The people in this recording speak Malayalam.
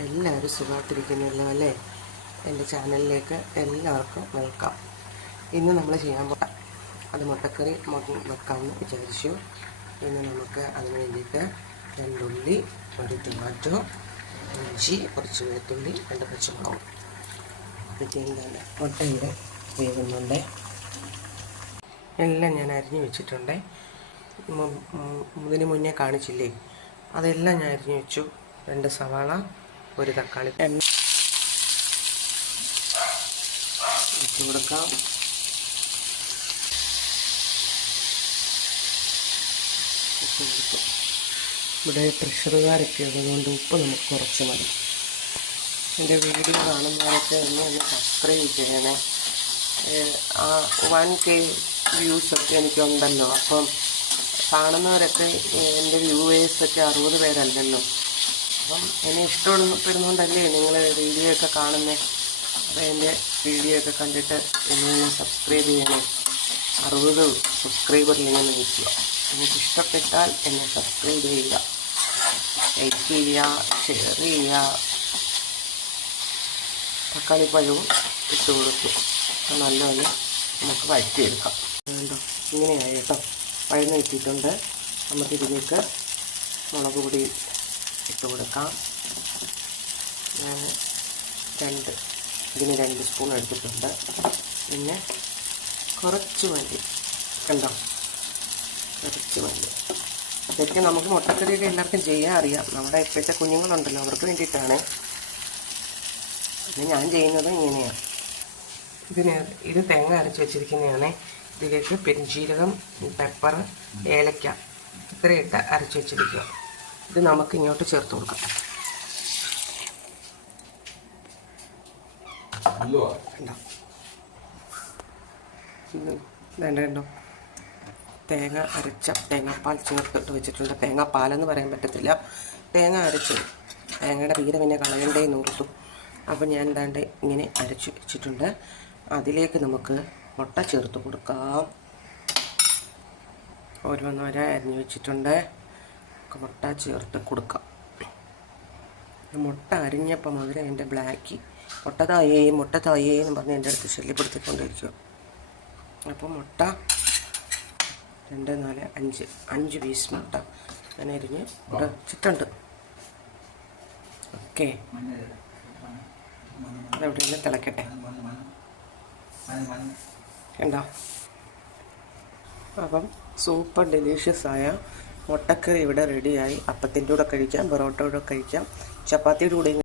എല്ലാവരും സുഖമായിട്ടിരിക്കുന്നല്ലോ അല്ലേ? എൻ്റെ ചാനലിലേക്ക് എല്ലാവർക്കും വെൽക്കം. ഇന്ന് നമ്മൾ ചെയ്യാൻ പോകാം അത് മുട്ടക്കറി വെക്കാമെന്ന് വിചാരിച്ചു. ഇന്ന് നമുക്ക് അതിന് വേണ്ടിയിട്ട് 2 ഉള്ളി, 1 ടൊമാറ്റോ, ഇഞ്ചി, കുറച്ച് വെളുത്തുള്ളി, 2 പച്ചമുളകും. പിന്നെ മുട്ടയുടെ വേകുന്നുണ്ട്. എല്ലാം ഞാൻ അരിഞ്ഞു വെച്ചിട്ടുണ്ട്. ഇതിന് മുന്നേ കാണിച്ചില്ലേ, അതെല്ലാം ഞാൻ അരിഞ്ഞു വെച്ചു. 2 സവാള, 1 തക്കാളി ഇട്ട് കൊടുക്കാം. ഇവിടെ പ്രഷറുകാരൊക്കെ ഉള്ളതുകൊണ്ട് ഉപ്പ് നമുക്ക് കുറച്ച് മതി. എൻ്റെ വീഡിയോ കാണുന്നവരൊക്കെ ഒന്ന് സബ്സ്ക്രൈബ് ചെയ്യണേ. 1K വ്യൂസൊക്കെ എനിക്കുണ്ടല്ലോ. അപ്പം കാണുന്നവരൊക്കെ എൻ്റെ വ്യൂവേഴ്സൊക്കെ 60 പേരല്ലല്ലോ. അപ്പം എന്നെ ഇഷ്ടപ്പെടുന്നതുകൊണ്ടല്ലേ നിങ്ങൾ വീഡിയോ ഒക്കെ കാണുന്നത്. അപ്പോൾ എൻ്റെ വീഡിയോ ഒക്കെ കണ്ടിട്ട് എന്നെ സബ്സ്ക്രൈബ് ചെയ്യണേ. 60 സബ്സ്ക്രൈബറിൽ ഞാൻ നിൽക്കുക. നിങ്ങൾക്ക് ഇഷ്ടപ്പെട്ടാൽ എന്നെ സബ്സ്ക്രൈബ് ചെയ്യുക, ലൈക്ക് ചെയ്യുക, ഷെയർ ചെയ്യുക. തക്കാളിപ്പഴവും ഇട്ട് കൊടുത്തു. അപ്പോൾ നല്ലപോലെ നമുക്ക് വഴറ്റിയെടുക്കാം. വേണ്ടോ ഇങ്ങനെയായി കേട്ടോ. വഴന്ന് കിട്ടിയിട്ടുണ്ട്. നമുക്കിതിലേക്ക് മുളക് പൊടി ഇട്ട് കൊടുക്കാം. ഞാൻ 2 സ്പൂൺ എടുത്തിട്ടുണ്ട്. പിന്നെ കുറച്ച് മല്ലി, കണ്ടോ, കുറച്ച് മല്ലി. ഇതൊക്കെ നമുക്ക് മുട്ടക്കറിയൊക്കെ എല്ലാവർക്കും ചെയ്യാൻ അറിയാം. നമ്മുടെ ഇപ്പോഴത്തെ കുഞ്ഞുങ്ങളുണ്ടല്ലോ, അവർക്ക് വേണ്ടിയിട്ടാണ്. പിന്നെ ഞാൻ ചെയ്യുന്നത് ഇങ്ങനെയാണ്. ഇത് തേങ്ങ അരച്ച് വെച്ചിരിക്കുന്നതാണ്. ഇതിലേക്ക് പെരുംജീരകം, പെപ്പർ, ഏലക്ക ഇത്രയിട്ട് അരച്ച് വെച്ചിരിക്കുക. ഇത് നമുക്ക് ഇങ്ങോട്ട് ചേർത്ത് കൊടുക്കാം. കണ്ടോ, തേങ്ങ അരച്ച തേങ്ങാപ്പാൽ ചേർത്തിട്ട് വെച്ചിട്ടുണ്ട്. തേങ്ങാപ്പാലെന്ന് പറയാൻ പറ്റത്തില്ല, തേങ്ങ അരച്ച്. തേങ്ങയുടെ പീര പിന്നെ കളയണ്ടേന്ന് ഓർത്തു. അപ്പം ഞാൻ ഇങ്ങനെ അരച്ച് വെച്ചിട്ടുണ്ട്. അതിലേക്ക് നമുക്ക് മുട്ട ചേർത്ത് കൊടുക്കാം. ഓരോന്നോര അരിഞ്ഞ് വെച്ചിട്ടുണ്ട്. മുട്ട ചേർത്ത് കൊടുക്കാം. മുട്ട അരിഞ്ഞപ്പോൾ മുതൽ എൻ്റെ ബ്ലാക്ക് മുട്ട തായേ എന്ന് പറഞ്ഞ് എൻ്റെ അടുത്ത് ശല്യപ്പെടുത്തിക്കൊണ്ടിരിക്കുക. അപ്പോൾ മുട്ട 2, 4, 5 പീസ് മുട്ട ഞാൻ അരിഞ്ഞ് ഇവിടെ വെച്ചിട്ടുണ്ട്. ഓക്കെ, അതെവിടെയെല്ലാം തിളക്കട്ടെ. കണ്ടോ, അപ്പം സൂപ്പർ ഡെലീഷ്യസായ മുട്ടക്കറി ഇവിടെ റെഡിയായി. അപ്പത്തിൻ്റെ കൂടെ കഴിക്കാം, പൊറോട്ടയുടെ കൂടെ കഴിക്കാം, ചപ്പാത്തിയുടെ കൂടെ